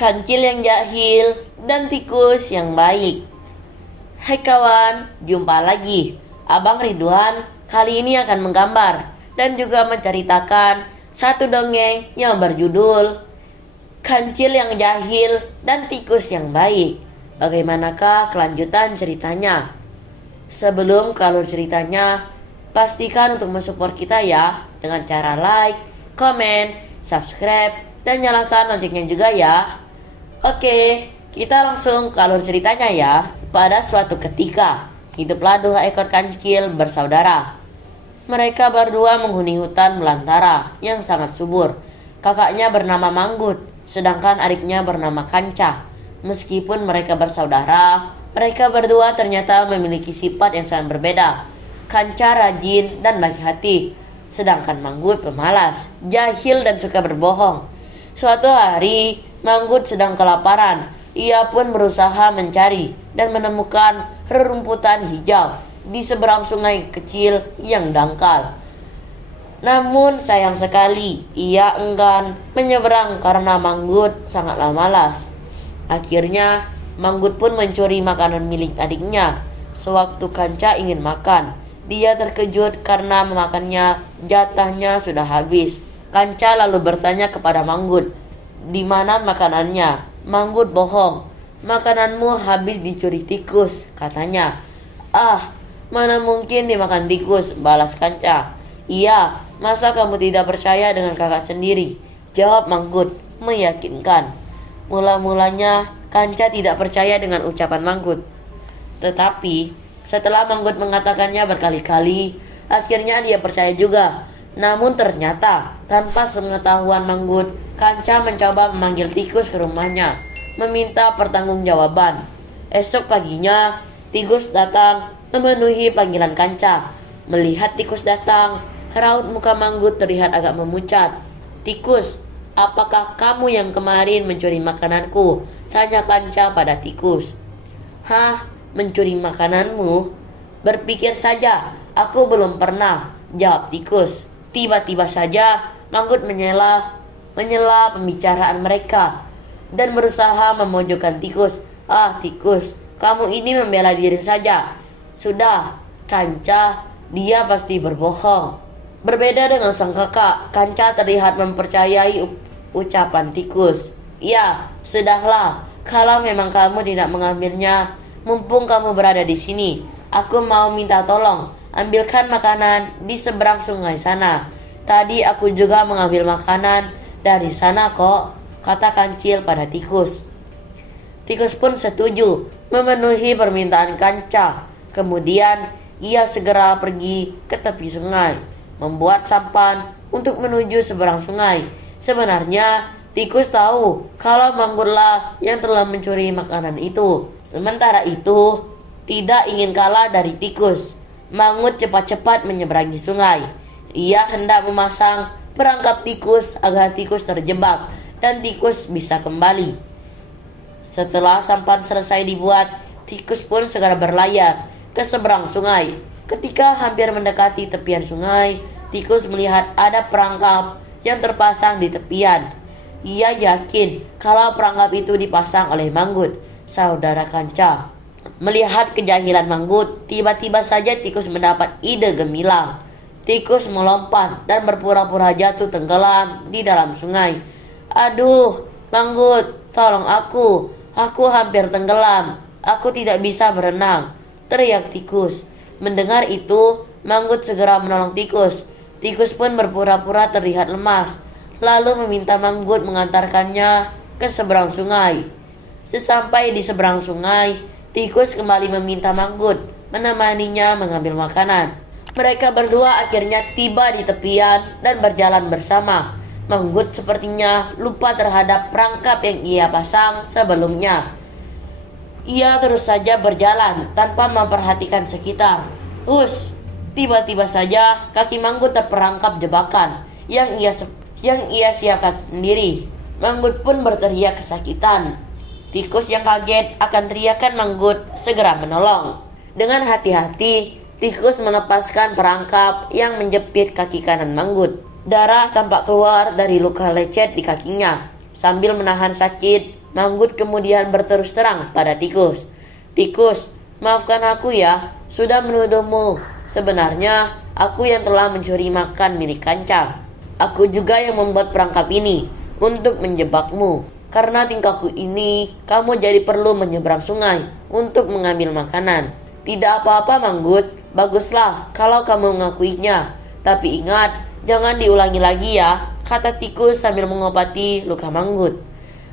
kancil yang jahil, dan tikus yang baik. Hai kawan, jumpa lagi. Abang Ridwan kali ini akan menggambar dan juga menceritakan satu dongeng yang berjudul Kancil yang Jahil dan Tikus yang Baik. Bagaimanakah kelanjutan ceritanya? Sebelum ke alur ceritanya, pastikan untuk mensupport kita ya dengan cara like, komen, subscribe, dan nyalakan loncengnya juga ya. Oke, kita langsung ke alur ceritanya ya. Pada suatu ketika, hiduplah dua ekor kancil bersaudara. Mereka berdua menghuni hutan belantara yang sangat subur. Kakaknya bernama Manggut, sedangkan adiknya bernama Kanca. Meskipun mereka bersaudara, mereka berdua ternyata memiliki sifat yang sangat berbeda. Kanca rajin dan baik hati, sedangkan Manggut pemalas, jahil dan suka berbohong. Suatu hari, Manggut sedang kelaparan. Ia pun berusaha mencari dan menemukan rerumputan hijau di seberang sungai kecil yang dangkal. Namun sayang sekali, ia enggan menyeberang karena Manggut sangatlah malas. Akhirnya, Manggut pun mencuri makanan milik adiknya. Sewaktu Kanca ingin makan, dia terkejut karena memakannya jatahnya sudah habis. Kanca lalu bertanya kepada Manggut, "Di mana makanannya?" Manggut bohong. "Makananmu habis dicuri tikus," katanya. "Ah, mana mungkin dimakan tikus," balas Kanca. "Iya, masa kamu tidak percaya dengan kakak sendiri?" jawab Manggut meyakinkan. Mula-mulanya Kanca tidak percaya dengan ucapan Manggut. Tetapi setelah Manggut mengatakannya berkali-kali, akhirnya dia percaya juga. Namun ternyata tanpa sepengetahuan Manggut, Kanca mencoba memanggil tikus ke rumahnya, meminta pertanggungjawaban. Esok paginya, tikus datang memenuhi panggilan Kanca. Melihat tikus datang, raut muka Manggut terlihat agak memucat. "Tikus, apakah kamu yang kemarin mencuri makananku?" tanya Kanca pada tikus. "Hah, mencuri makananmu? Berpikir saja, aku belum pernah," jawab tikus. Tiba-tiba saja Manggut menyela pembicaraan mereka dan berusaha memojokkan tikus. "Ah, tikus, kamu ini membela diri saja. Sudah, Kanca, dia pasti berbohong." Berbeda dengan sang kakak, Kanca terlihat mempercayai ucapan tikus. "Ya, sudahlah. Kalau memang kamu tidak mengambilnya, mumpung kamu berada di sini, aku mau minta tolong. Ambilkan makanan di seberang sungai sana. Tadi aku juga mengambil makanan dari sana kok," kata kancil pada tikus. Tikus pun setuju memenuhi permintaan Kanca. Kemudian ia segera pergi ke tepi sungai, membuat sampan untuk menuju seberang sungai. Sebenarnya tikus tahu kalau Manggutlah yang telah mencuri makanan itu. Sementara itu, tidak ingin kalah dari tikus, Manggut cepat-cepat menyeberangi sungai. Ia hendak memasang perangkap tikus agar tikus terjebak dan tikus bisa kembali. Setelah sampan selesai dibuat, tikus pun segera berlayar ke seberang sungai. Ketika hampir mendekati tepian sungai, tikus melihat ada perangkap yang terpasang di tepian. Ia yakin kalau perangkap itu dipasang oleh Manggut, saudara Kanca. Melihat kejahilan Manggut, tiba-tiba saja tikus mendapat ide gemilang. Tikus melompat dan berpura-pura jatuh tenggelam di dalam sungai. "Aduh, Manggut, tolong aku. Aku hampir tenggelam. Aku tidak bisa berenang," teriak tikus. Mendengar itu, Manggut segera menolong tikus. Tikus pun berpura-pura terlihat lemas, lalu meminta Manggut mengantarkannya ke seberang sungai. Sesampai di seberang sungai, tikus kembali meminta Manggut menemaninya mengambil makanan. Mereka berdua akhirnya tiba di tepian dan berjalan bersama. Manggut sepertinya lupa terhadap perangkap yang ia pasang sebelumnya. Ia terus saja berjalan tanpa memperhatikan sekitar. Tiba-tiba saja kaki Manggut terperangkap jebakan yang ia siapkan sendiri. Manggut pun berteriak kesakitan. Tikus yang kaget akan teriakan Manggut segera menolong. Dengan hati-hati, tikus melepaskan perangkap yang menjepit kaki kanan Manggut. Darah tampak keluar dari luka lecet di kakinya. Sambil menahan sakit, Manggut kemudian berterus terang pada tikus. Tikus, maafkan aku ya, sudah menuduhmu. Sebenarnya, aku yang telah mencuri makan milik kancang. Aku juga yang membuat perangkap ini untuk menjebakmu. Karena tingkahku ini, kamu jadi perlu menyeberang sungai untuk mengambil makanan. Tidak apa-apa Manggut, baguslah kalau kamu mengakuinya. Tapi ingat, jangan diulangi lagi ya, kata tikus sambil mengobati luka Manggut.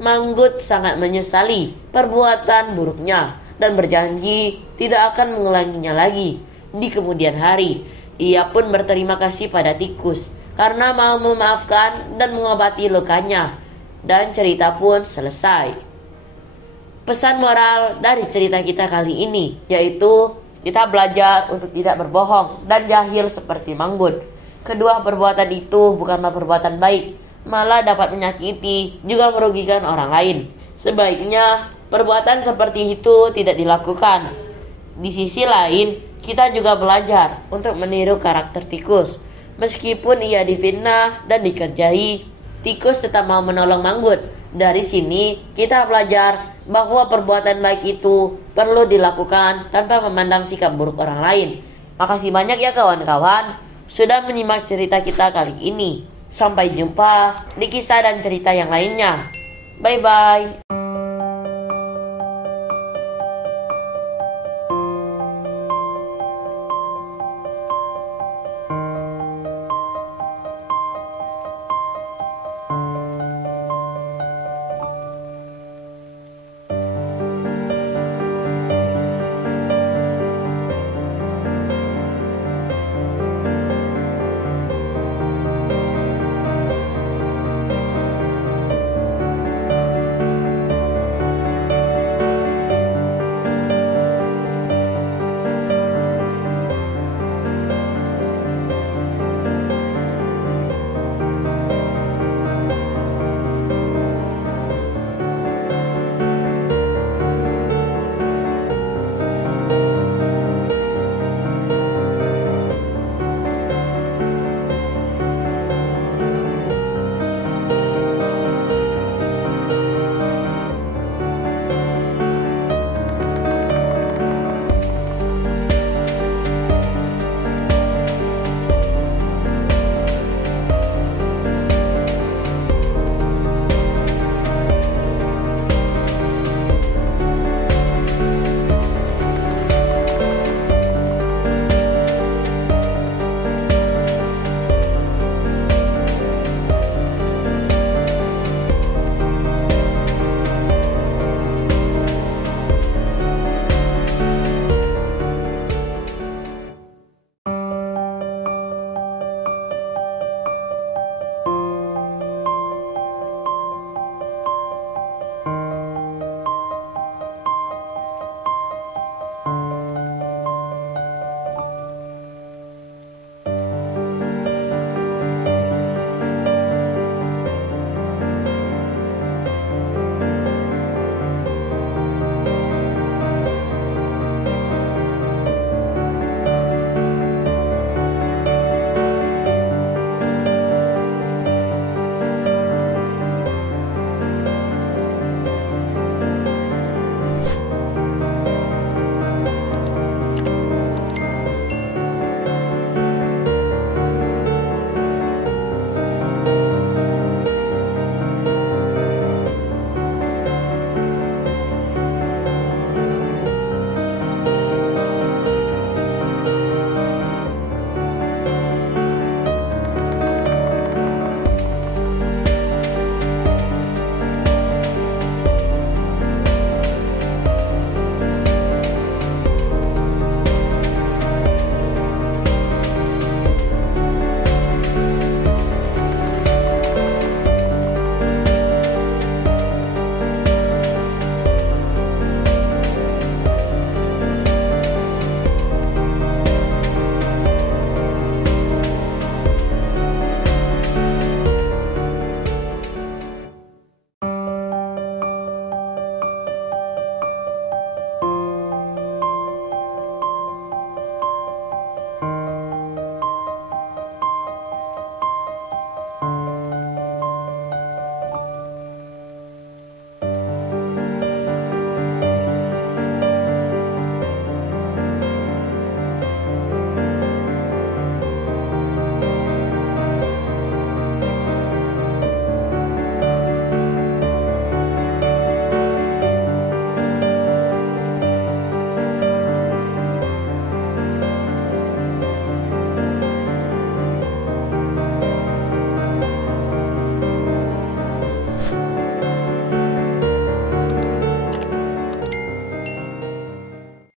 Manggut sangat menyesali perbuatan buruknya dan berjanji tidak akan mengulanginya lagi. Di kemudian hari, ia pun berterima kasih pada tikus karena mau memaafkan dan mengobati lukanya. Dan cerita pun selesai. Pesan moral dari cerita kita kali ini yaitu kita belajar untuk tidak berbohong dan jahil seperti Manggut. Kedua perbuatan itu bukanlah perbuatan baik, malah dapat menyakiti juga merugikan orang lain. Sebaiknya perbuatan seperti itu tidak dilakukan. Di sisi lain, kita juga belajar untuk meniru karakter tikus. Meskipun ia difitnah dan dikerjai, tikus tetap mau menolong Manggut. Dari sini kita belajar bahwa perbuatan baik itu perlu dilakukan tanpa memandang sikap buruk orang lain. Makasih banyak ya kawan-kawan sudah menyimak cerita kita kali ini. Sampai jumpa di kisah dan cerita yang lainnya. Bye bye.